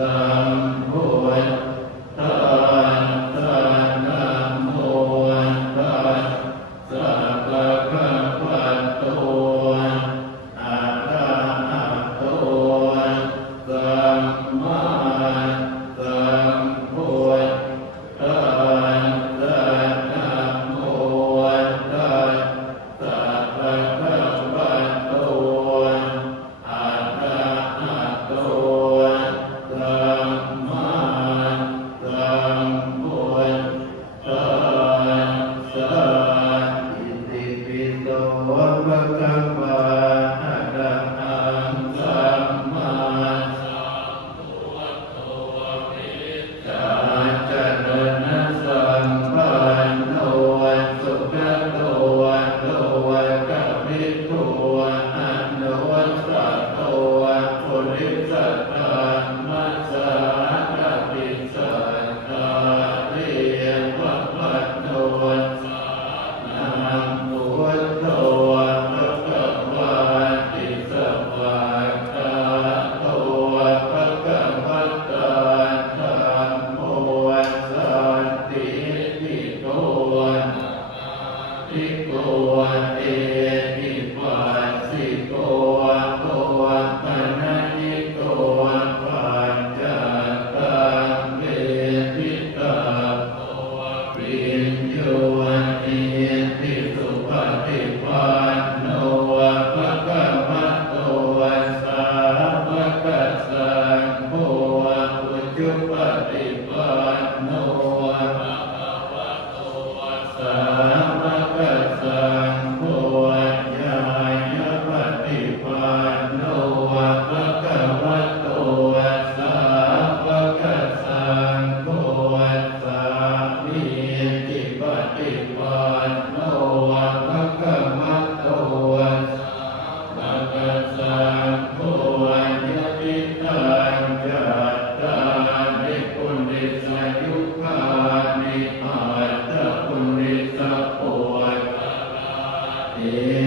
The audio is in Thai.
Amém. Bhagavatam ภิกขวเตภิกขว Yeah.